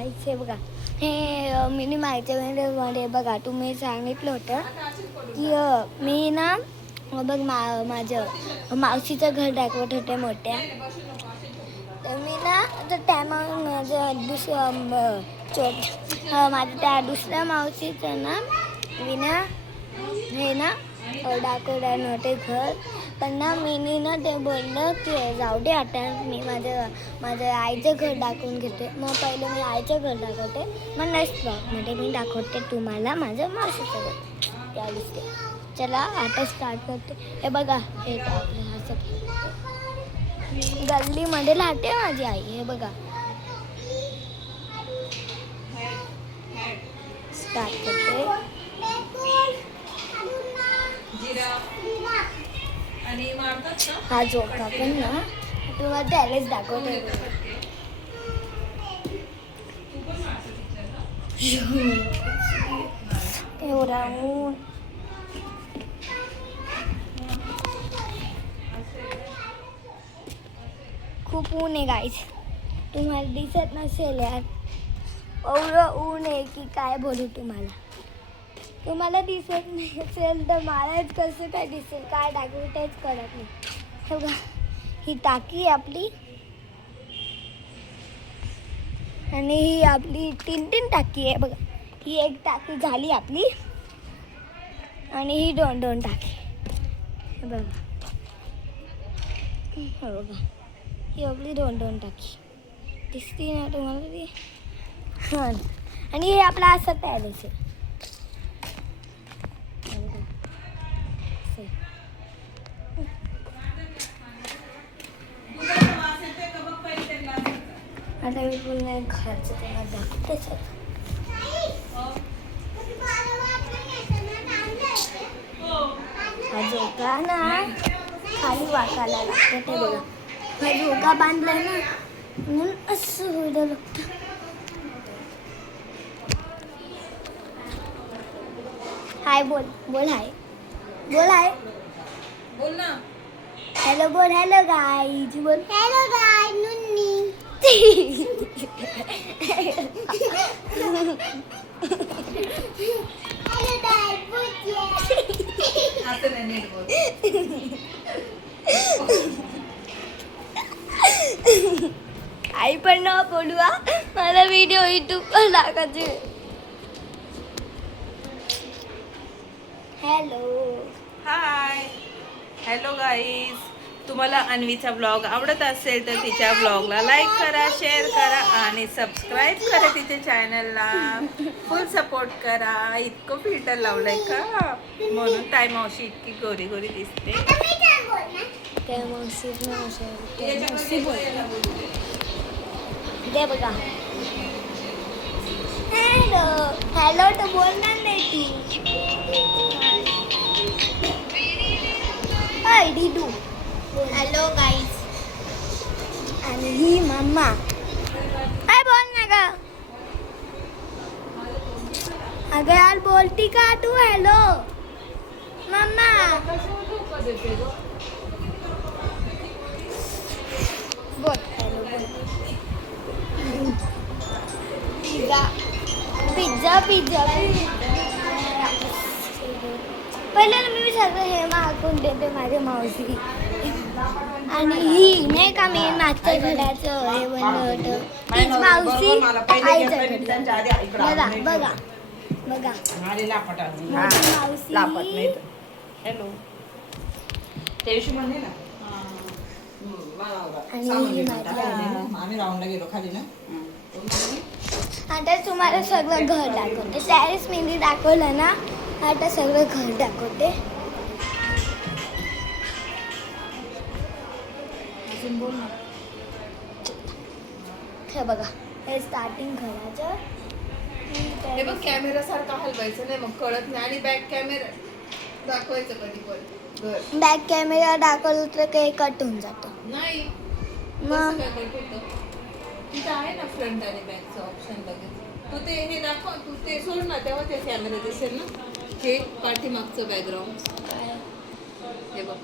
हे बघा, हे मी माझ्या व्हिडिओमध्ये बघा तुम्ही सांगितलं होतं की मी ना बघ माझं मावशीचं घर दाखवत होते मोठ्या. तर मी ना तर त्या माझं माझ्या त्या दुसऱ्या मावशीचं ना मी ना हे ना दाखवलं नव्हते घर. पण ना मी ना ते बोललं की जाऊ दे आता मी माझं आईचं घर दाखवून घेते. मग पहिलं मी आईचं घर दाखवते, मग नेक्स्ट ब्लॉगमध्ये मी दाखवते तुम्हाला माझं मावशीचं घर त्या दिसते. चला आता स्टार्ट करते. हे बघा हे टाकलं असं गल्लीमध्ये राहते माझी आई. हे बघा स्टार्ट करते. हा झोका पण ना तुम्हाला त्यालाच दाखवते. एवढा ऊन, खूप ऊन आहे गाईज. तुम्हाला दिसत नसेल यार, एवढं ऊन आहे की काय बोलू तुम्हाला. तुम्हाला दिसत नाही असेल तर मलाच कसं काय दिसेल, काय दाखवू तेच कळत नाही. हे बघा ही टाकी आहे आपली, आणि ही आपली 3 टाकी आहे बघा. ही एक टाकी झाली आपली आणि ही 2 टाकी. हे बघा ही आपली 2 टाकी दिसती ना तुम्हाला ती. हां, आणि हे आपला असं पॅलेस आहे. आता मी पुन्हा घरचं त्यांना दाखवते सर. हा झोका ना खाली वाकायला लागतं. ते बघा हा झोका बांधलाय ना म्हणून असं व्हायला लागतं. हाय बोल बोल हाय बोल हाय बोल ना. हॅलो बोल. हॅलो गाईज बोल. हॅलो गाईज नुन्नी. हॅलो गाईज बोल. असं नाही, नीट बोल. आई पण ना बोलू हा, मला व्हिडिओ यूट्यूबवर टाकायचे. Hello hi, hello guys. तुम्हाला अन्वीचा ब्लॉग आवडत असेल तर तिच्या ब्लॉगला लाईक करा, शेअर करा आणि सबस्क्राईब करा. तिच्या चॅनलला फुल सपोर्ट करा. इतकं फिल्टर लावलंय का म्हणून ताई मावशी इतकी गोरी गोरी दिसते. त्या मावशी दे बघा. हॅलो हॅलो तर बोलणार नाही ती. हाय डिडू. Hello guys. आणि ही मम्मा. काय बोल ना ग. अगं यार बोलती का तू. हॅलो मम्मा. बोल हॅलो बोल. पिझ्झा पिझ्झा पहिल्याला मी सगळं हे मागून देते माझी मावशी. आणि ही नाही का मी मागच्या घराचं हे बनवलं होतं तीच मावशी आईच्या घरी. बघा बघा बघा मावशी. हॅलो आणि राऊंडला गेलो खाली ना. आता तुम्हाला सगळं घर दाखवते. टॅरेस मेहंदी दाखवलं ना, आता सगळं घर दाखवते. हे बघा हे स्टार्टिंग घराचं. हे बघ कॅमेरा सारखा हलवायचं नाही मग कळत नाही. आणि बॅक कॅमेरा दाखवायचं कधी पण. बॅक कॅमेरा दाखवलं तर काही कट होऊन जातो. नाही मग काय कट होतं. तिथं आहे ना फ्रंट आणि बॅकचं ऑप्शन लगेच. तू ते हे दाखव, तू ते सोड ना तेव्हा ते कॅमेरा दिसेल ना. हे पाठीमागचं बॅकग्राऊंड हे बघ.